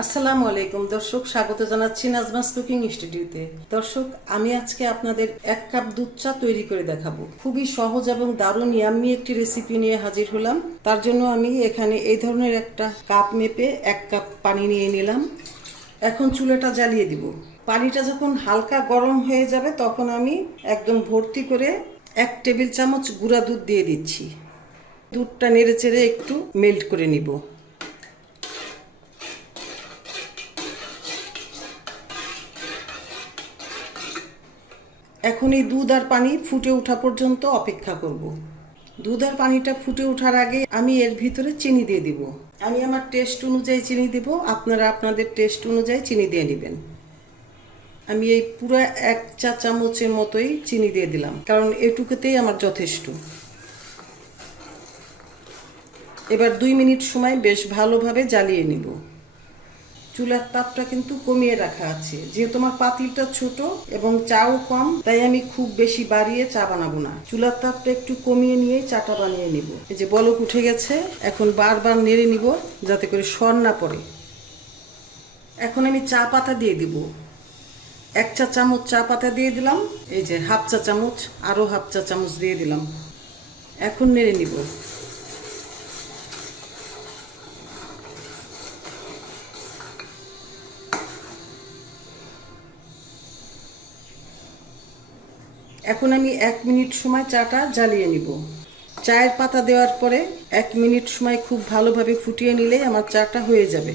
আসসালামু আলাইকুম দর্শক, স্বাগত জানাচ্ছি নাজমাস কুকিং স্টুডিওতে। দর্শক, আমি আজকে আপনাদের 1 কাপ দুধ চা তৈরি করে দেখাবো। খুবই সহজ এবং দারুণ ইয়াম্মি একটি রেসিপি নিয়ে হাজির হলাম। তার জন্য আমি এখানে এই ধরনের একটা কাপ মেপে 1 কাপ পানি নিয়ে নিলাম। এখন চুলাটা জ্বালিয়ে দিব। পানিটা যখন হালকা গরম হয়ে যাবে তখন আমি একদম ভর্তি করে 1 টেবিল চামচ গুঁড়া দুধ দিয়ে দিচ্ছি। দুধটা নেড়ে চেড়ে একটু মেল্ট করে নিব। এখন এই দুধ আর পানি ফুটে ওঠা পর্যন্ত অপেক্ষা করব। দুধ আর পানিটা ফুটে ওঠার আগে আমি এর ভিতরে চিনি দিয়ে দিব। আমি আমার টেস্ট অনুযায়ী চিনি দেব, আপনারা আপনাদের টেস্ট অনুযায়ী চিনি দিয়ে নেবেন। আমি এই পুরো 1 চা চামচের মতোই চিনি দিয়ে দিলাম, কারণ এটুকুতেই আমার যথেষ্ট। এবার 2 মিনিট সময় বেশ ভালোভাবে জ্বালিয়ে নিব। চুলার তাপটা কিন্তু কমিয়ে রাখা আছে, যেহেতু আমার পাতিলটা ছোট এবং চাও কম, তাই আমি খুব বেশি বাড়িয়ে চা বানাবো না। চুলার তাপটা একটু কমিয়ে নিয়ে চাটা বানিয়ে নিব। এই যে বলক উঠে গেছে, এখন বারবার নেড়ে নিব যাতে করে সর না পড়ে। এখন আমি চা পাতা দিয়ে দিব। 1 চা চামচ চা পাতা দিয়ে দিলাম। এই যে হাফ চা চামচ, আরও হাফ চা চামচ দিয়ে দিলাম। এখন নেড়ে নিব। এখন আমি 1 মিনিট সময় চাটা জ্বালিয়ে নিব। চায়ের পাতা দেওয়ার পরে 1 মিনিট সময় খুব ভালোভাবে ফুটিয়ে নিলেই আমার চাটা হয়ে যাবে।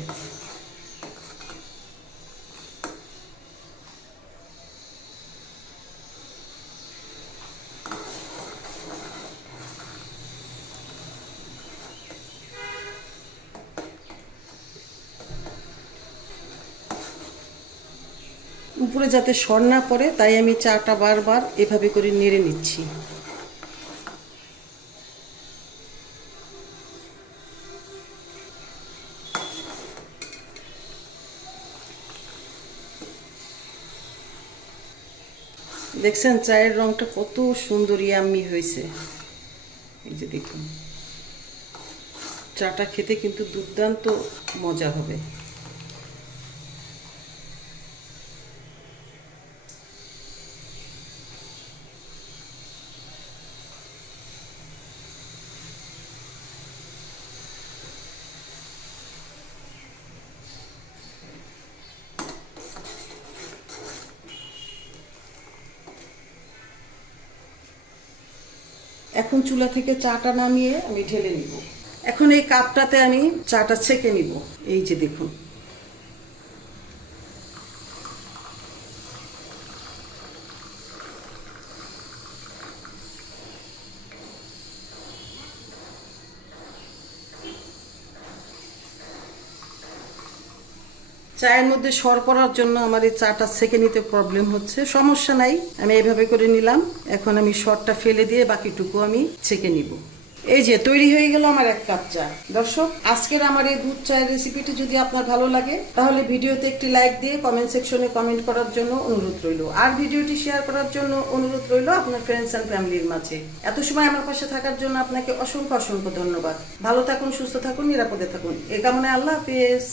উপরে যাতে সর না পড়ে, তাই আমি চাটা বারবার এভাবে করে নেড়ে নিচ্ছি। দেখছেন চায়ের রংটা কত সুন্দর ইয়াম্মি হয়েছে। এই যে দেখুন, চাটা খেতে কিন্তু দুর্দান্ত মজা হবে। এখন চুলা থেকে চাটা নামিয়ে আমি ঢেলে নিব। এখন এই কাপটাতে আমি চাটা ছেঁকে নিব। এই যে দেখুন, চায়ের মধ্যে সর পড়ার জন্য আমার এই চাটা ছেঁকে নিতে প্রবলেম হচ্ছে। সমস্যা নাই, আমি এইভাবে করে নিলাম। এখন আমি সরটা ফেলে দিয়ে বাকিটুকু আমি ছেঁকে নিব। এই যে তৈরি হয়ে গেল আমার 1 কাপ চা। দর্শক, আজকের আমার এই দুধ চায়ের রেসিপিটি যদি আপনার ভালো লাগে, তাহলে ভিডিওতে একটি লাইক দিয়ে কমেন্ট সেকশনে কমেন্ট করার জন্য অনুরোধ রইল। আর ভিডিওটি শেয়ার করার জন্য অনুরোধ রইল আপনার ফ্রেন্ডস অ্যান্ড ফ্যামিলির মাঝে। এত সময় আমার পাশে থাকার জন্য আপনাকে অসংখ্য অসংখ্য ধন্যবাদ। ভালো থাকুন, সুস্থ থাকুন, নিরাপদে থাকুন, এ কামনায় আল্লাহ হাফেজ।